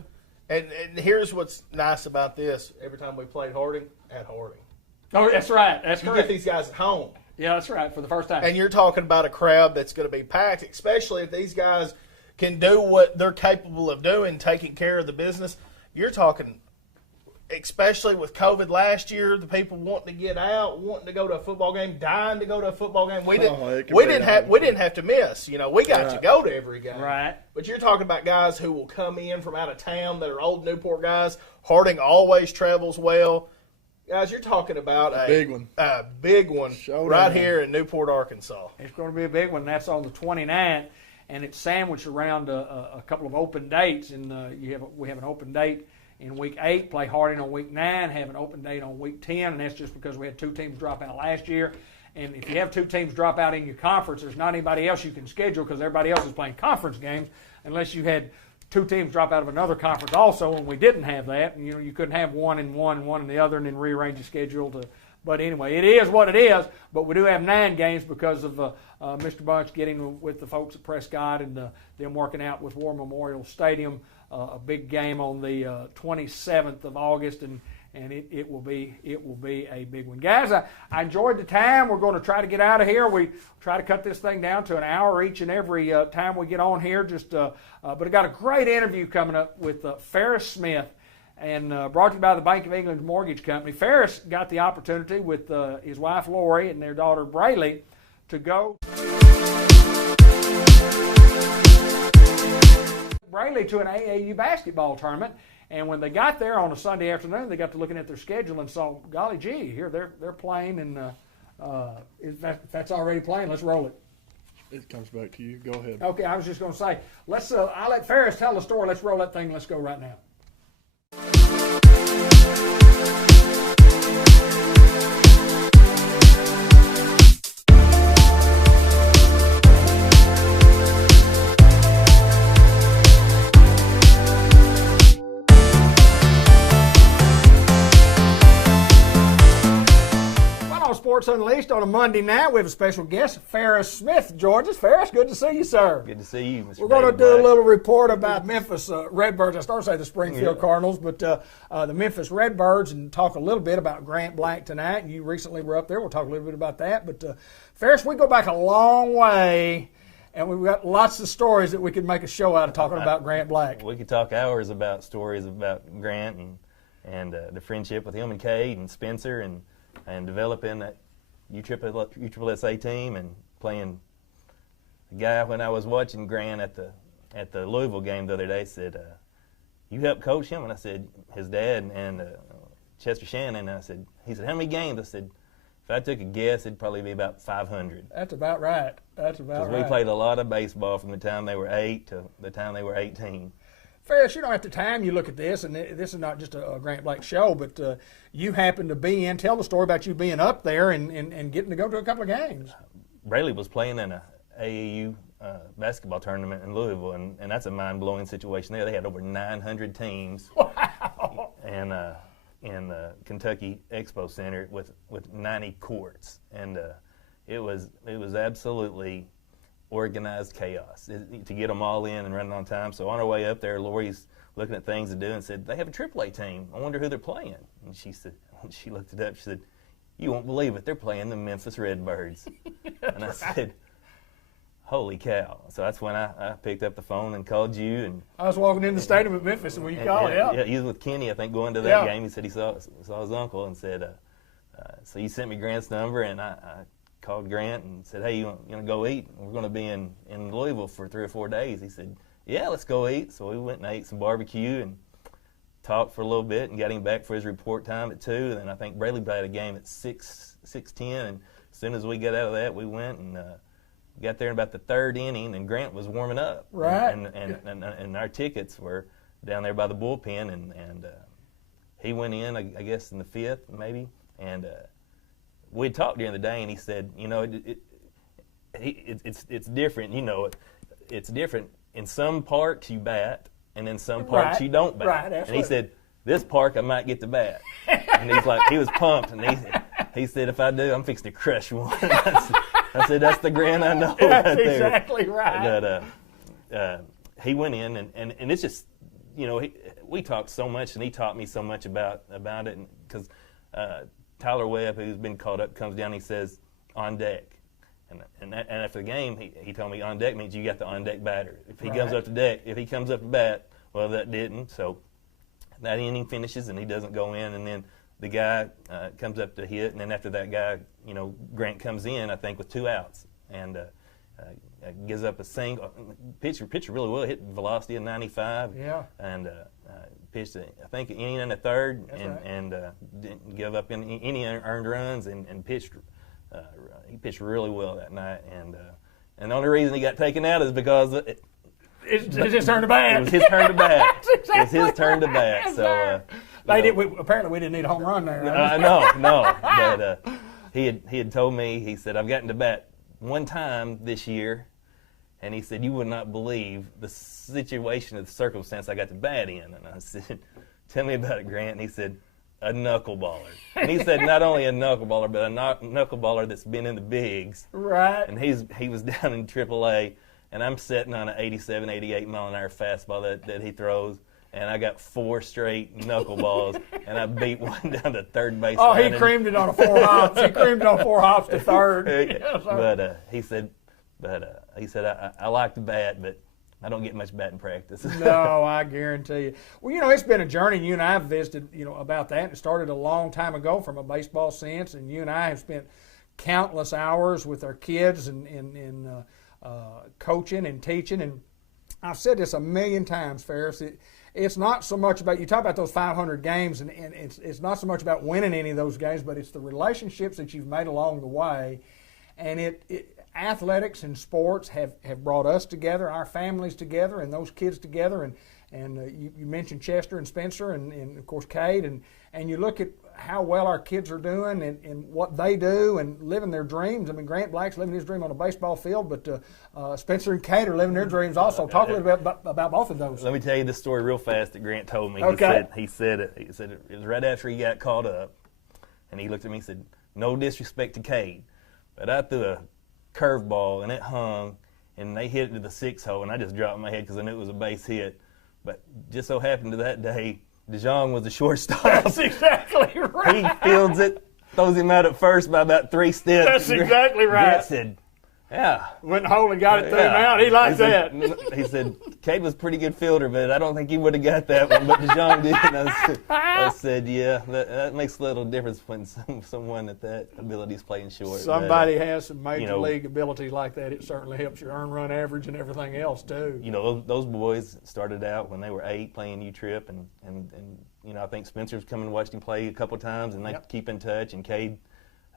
And here's what's nice about this. Every time we played Harding, at Harding. Oh, that's right. That's you correct. Get these guys at home. Yeah, that's right, for the first time. And you're talking about a crowd that's going to be packed, especially if these guys can do what they're capable of doing, taking care of the business. You're talking, especially with COVID last year, the people wanting to get out, wanting to go to a football game, dying to go to a football game. We didn't have to miss. You know, we got to go to every game. Right. But you're talking about guys who will come in from out of town that are old Newport guys. Harding always travels well. Guys, you're talking about a big one right here in Newport, Arkansas. It's going to be a big one. That's on the 29th, and it's sandwiched around a couple of open dates. And we have an open date in week 8, play Harding on week 9, have an open date on week 10, and that's just because we had 2 teams drop out last year. And if you have 2 teams drop out in your conference, there's not anybody else you can schedule because everybody else is playing conference games unless you had 2 teams drop out of another conference also, and we didn't have that. You know, you couldn't have one and one and the other, and then rearrange the schedule. But anyway, it is what it is. But we do have 9 games because of Mr. Bunch getting with the folks at Prescott and them working out with War Memorial Stadium. A big game on the 27th of August, and it will be a big one. Guys, I enjoyed the time. We're going to try to get out of here. We try to cut this thing down to an hour each and every time we get on here. But I got a great interview coming up with Ferris Smith, and brought to you by the Bank of England Mortgage Company. Ferris got the opportunity with his wife Lori and their daughter Braylee to go Braylee to an AAU basketball tournament. And when they got there on a Sunday afternoon, they got to looking at their schedule and saw, golly gee, here they're playing, and if that's already playing, let's roll it. It comes back to you. Go ahead. Okay, I was just going to say, let's. I'll let Ferris tell the story. Let's roll that thing. Let's go right now. Sports Unleashed on a Monday night. We have a special guest, Ferris Smith, Georgia. Ferris, good to see you, sir. Good to see you, Mr. We're going to do a little report about Memphis Redbirds. I started to say the Springfield Cardinals, but the Memphis Redbirds, and talk a little bit about Grant Black tonight. You recently were up there. We'll talk a little bit about that. But Ferris, we go back a long way, and we've got lots of stories that we could make a show out of talking about Grant Black. We could talk hours about stories about Grant and the friendship with him and Cade and Spencer and developing that USSSA team and playing. The guy, when I was watching Grant at the Louisville game the other day, said, "You helped coach him?" And I said, "His dad and Chester Shannon." And he said, "How many games?" I said, if I took a guess, it'd probably be about 500. That's about right. That's about Because right. we played a lot of baseball from the time they were 8 to the time they were 18. Ferris, at the time you look at this, and this is not just a Grant Blake show, but you happen to be in. Tell the story about you being up there and getting to go to a couple of games. Braley was playing in a AAU basketball tournament in Louisville, and that's a mind-blowing situation there. They had over 900 teams. Wow. And in the Kentucky Expo Center with 90 courts, and it was absolutely organized chaos to get them all in and running on time. So on our way up there, Lori's looking at things to do and said, "They have a AAA team. I wonder who they're playing." And she looked it up. She said, "You won't believe it. They're playing the Memphis Redbirds." And I said, "Holy cow!" So that's when I picked up the phone and called you. And I was walking in the stadium at Memphis, and when you called, yeah. He was with Kenny, I think, going to that game. He said he saw his uncle and said, so you sent me Grant's number, and I called Grant and said, "Hey, you want to go eat? We're going to be in Louisville for 3 or 4 days." He said, "Yeah, let's go eat." So we went and ate some barbecue and talked for a little bit and got him back for his report time at 2. And then I think Braley played a game at 6:10. And as soon as we got out of that, we went and got there in about the 3rd inning, and Grant was warming up. Right. And our tickets were down there by the bullpen, and he went in, I guess, in the 5th maybe, and we talked during the day, and he said, it's different, it's different. In some parks you bat, and in some parks you don't bat. Right, and he said, "This park I might get to bat." And he was pumped, and he said, "If I do, I'm fixing to crush one." I said, "That's the Grant I know." That's right there. exactly right. But he went in, and it's just, we talked so much, and he taught me so much about it, because Tyler Webb, who's been called up, comes down and he says, "On deck." And after the game, he told me on deck means you got the on deck batter. If he comes up to bat, well, that didn't. So that inning finishes and he doesn't go in, and then the guy comes up to hit, and then after that guy, Grant comes in, I think, with 2 outs, and gives up a single. Pitcher really well, hit velocity of 95. Yeah. And pitched, I think, an inning and a third, and didn't give up any earned runs, and pitched. He pitched really well that night, and the only reason he got taken out is because it's his turn to bat. It was his turn to bat. Exactly it was his turn to bat. Yes, so apparently we didn't need a home run there. No. But he had told me, he said, "I've gotten to bat one time this year," and he said, "You would not believe the situation, the circumstance I got to bat in." And I said, "Tell me about it, Grant." And he said, "A knuckleballer." And he said, not only a knuckleballer, but a knuckleballer that's been in the bigs. Right. And he was down in AAA, and I'm sitting on an 87, 88 mile an hour fastball that he throws, and I got 4 straight knuckleballs, and I beat one down to third base. Oh, he creamed it on a 4 hops. He creamed it on 4 hops to third. But he said, I like to bat, but I don't get much batting practice. No, I guarantee you. Well, it's been a journey. You and I have visited, about that. It started a long time ago from a baseball sense, and you and I have spent countless hours with our kids and coaching and teaching. And I've said this a million times, Ferris. It's not so much about, you talk about those 500 games, and it's not so much about winning any of those games, but it's the relationships that you've made along the way. And athletics and sports have brought us together, our families together, and those kids together. And you mentioned Chester and Spencer and of course, Cade. And you look at how well our kids are doing and what they do and living their dreams. I mean, Grant Blake's living his dream on a baseball field, but Spencer and Cade are living their dreams also. Talk a little bit about both of those. Let me tell you this story real fast that Grant told me. Okay. He said it was right after he got called up, and he looked at me and said, "No disrespect to Cade, but I threw a curveball and it hung, and they hit it to the 6 hole, and I just dropped my head because I knew it was a base hit. But just so happened to that day, DeJong was the shortstop. That's exactly right. He fields it, throws him out at first by about 3 steps. That's exactly right. Grant said, "Yeah." Went home and got it through him out. He liked that. He said, "Cade was a pretty good fielder, but I don't think he would have got that one, but DeJong did." And I said, "Yeah, that makes a little difference when someone at that ability is playing short." Somebody has some major league abilities like that. It certainly helps your earn run average and everything else, too. Those boys started out when they were 8 playing U-Trip, and I think Spencer's come and watched him play a couple of times, and they keep in touch, and Cade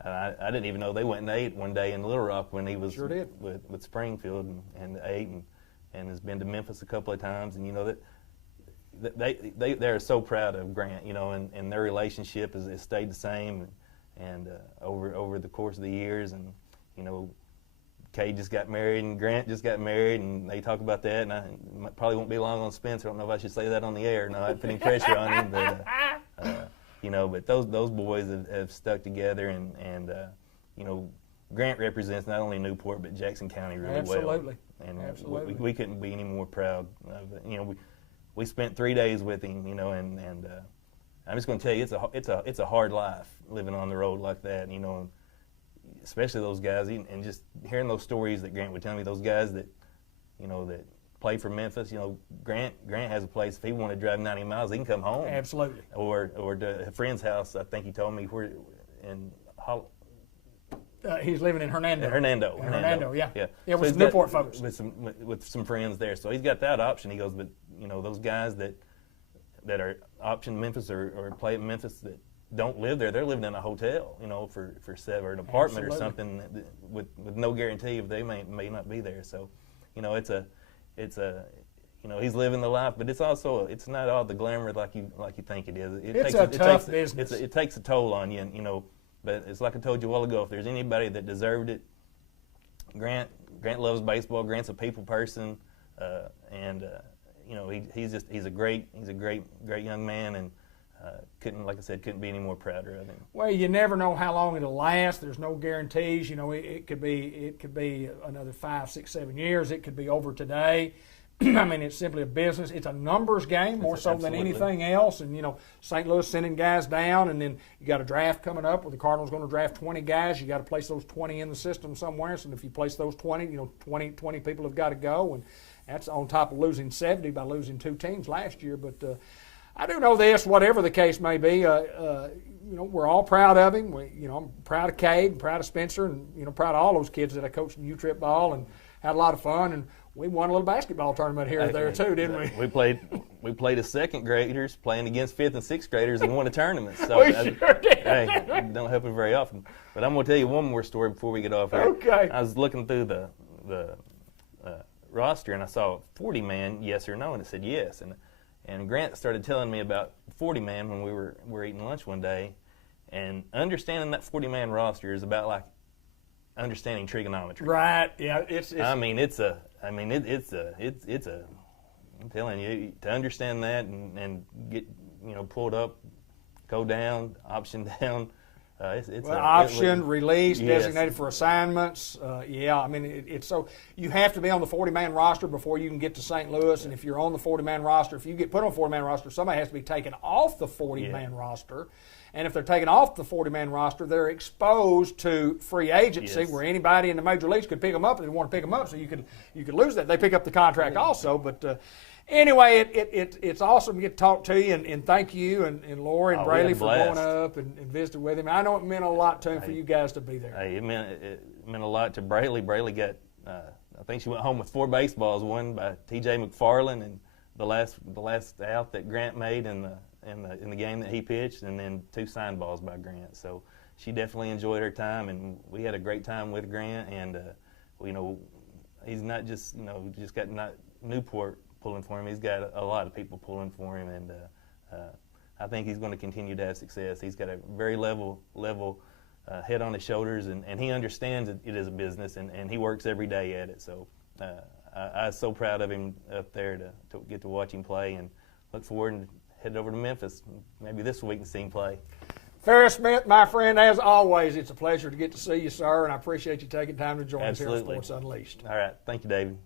I didn't even know they went and ate one day in Little Rock when he was Sure did. with Springfield and ate and has been to Memphis a couple of times. And, you know, they're so proud of Grant, you know, and their relationship has stayed the same and over the course of the years. And, you know, Kay just got married and Grant just got married, and they talk about that. And I probably won't be long on Spencer. I don't know if I should say that on the air. No, I'm putting pressure on him. But, you know, but those boys have stuck together, and you know, Grant represents not only Newport but Jackson County really well. Absolutely. And Absolutely. we couldn't be any more proud of it. You know, we spent 3 days with him. You know, and I'm just going to tell you, it's a hard life living on the road like that. You know, especially those guys, and just hearing those stories that Grant would tell me. Those guys that, you know, that play for Memphis. You know, Grant has a place. If he wanted to drive 90 miles, he can come home. Absolutely. Or to a friend's house. I think he told me where in He's living in Hernando. Hernando, yeah. Yeah, With he's some Newport folks. With some friends there. So he's got that option. He goes, but, you know, those guys that are option Memphis or play at Memphis that don't live there, they're living in a hotel, you know, for or an apartment Absolutely. or something with no guarantee if they may not be there. So, you know, it's a you know, he's living the life, but it's not all the glamour like you think it is. It's a tough business. It takes a toll on you, and, you know. But it's like I told you a while ago. If there's anybody that deserved it, Grant loves baseball. Grant's a people person, and you know, he's a great young man, and couldn't be any more prouder of him. Well, you never know how long it'll last. There's no guarantees. You know, it could be another 5, 6, 7 years. It could be over today. I mean, it's simply a business. It's a numbers game more so than anything else. And, you know, St. Louis sending guys down, and then you got a draft coming up where the Cardinals going to draft 20 guys. You got to place those 20 in the system somewhere. So if you place those 20, you know, 20 people have got to go. And that's on top of losing 70 by losing 2 teams last year. But I do know this, whatever the case may be, you know, we're all proud of him. I'm proud of Cade, proud of Spencer, and, you know, proud of all those kids that I coached in U-Trip ball and had a lot of fun. And we won a little basketball tournament here or there too, didn't we? We played as second graders playing against 5th and 6th graders and won a tournament. So we sure did. Hey, it don't happen very often. But I'm going to tell you one more story before we get off here. Okay. I was looking through the roster, and I saw 40-man, yes or no, and it said yes. And Grant started telling me about 40-man when we were eating lunch one day, and understanding that 40-man roster is about like understanding trigonometry. Right. Yeah. It's I'm telling you, to understand that and get, you know, pulled up, go down, option down. Option, release, yes. Designated for assignments. Yeah, I mean, it's so you have to be on the 40-man roster before you can get to St. Louis. And if you're on the 40-man roster, if you get put on the 40-man roster, somebody has to be taken off the 40-man roster. And if they're taken off the 40-man roster, they're exposed to free agency, where anybody in the major leagues could pick them up if they want to pick them up. So you could lose that. They pick up the contract also, but. Anyway, it's awesome to get to talk to you, and thank you and Lori and Braley for going up and visiting with him. I know it meant a lot to him for you guys to be there. Hey, it meant a lot to Braley. Braley got, I think she went home with 4 baseballs, one by T.J. McFarland, and the last out that Grant made in the game that he pitched, and then 2 signed balls by Grant. So she definitely enjoyed her time, and we had a great time with Grant. And you know, he's not just got not Newport pulling for him. He's got a lot of people pulling for him, and I think he's going to continue to have success. He's got a very level head on his shoulders, and he understands it is a business, and he works every day at it. So I was so proud of him up there to get to watch him play, and look forward and head over to Memphis maybe this week and see him play. Ferris Smith, my friend, as always, it's a pleasure to get to see you, sir, and I appreciate you taking time to join us here on Sports Unleashed. All right. Thank you, David.